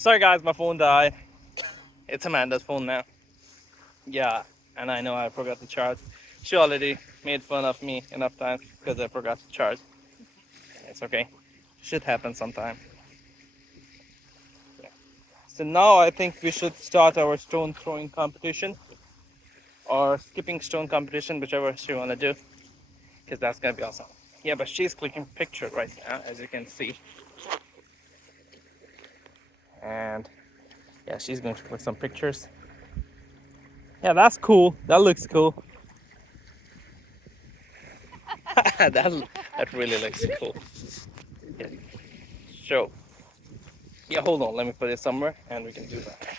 Sorry guys, my phone died. It's Amanda's phone now. Yeah, and I know I forgot to charge. She already made fun of me enough times because I forgot to charge. It's okay. Shit happens sometime. Yeah. So now I think we should start our stone throwing competition or skipping stone competition, whichever she wanna do, because that's gonna be awesome. Yeah, but she's clicking picture right now, as you can see. And yeah, she's going to click some pictures. Yeah, that's cool. That looks cool. that really looks cool. Yeah. So, yeah, hold on. Let me put it somewhere, and we can do that.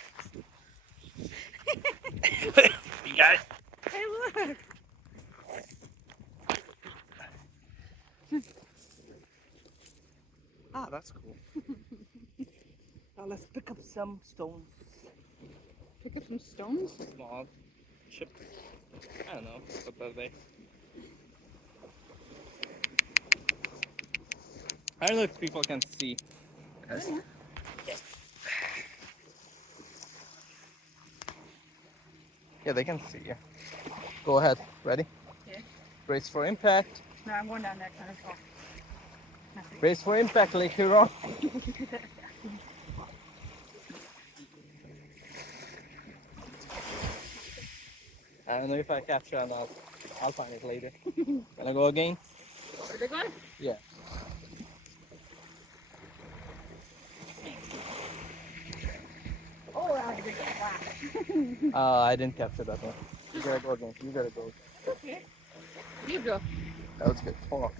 You got it? Hey, look. Ah, that's cool. Now let's pick up some stones. Pick up some stones. Small chip. I don't know what are they. I don't know if people can see. Yeah, they can see you. Go ahead. Ready? Yeah. Brace for impact. No, I'm going down that kind of hole. Nothing. Brace for impact, Lake Huron. I don't know if I capture or not. I'll find it later. Wanna go again? The big one? Yeah. Oh, that was a big one. Wow. I didn't capture that one. You gotta go again. You gotta go. Okay. You go. That was good. Hold on.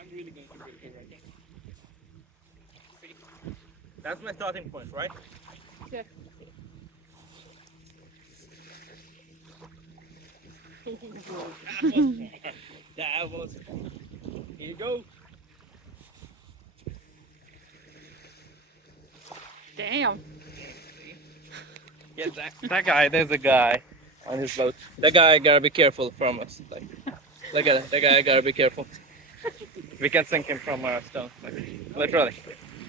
I'm really going to break it right now. See? That's my starting point, right? Yeah. That was. Here you go. Damn. Yeah, that guy. There's a guy on his boat. That guy gotta be careful from us. Like, look at it. That guy gotta be careful. We can sink him from our stone. Like, literally.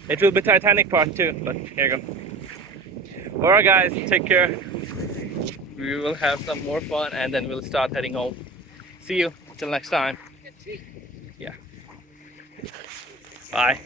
It will be Titanic part 2, but here you go. Alright guys, take care. We will have some more fun and then we'll start heading home. See you till next time. Yeah. Bye.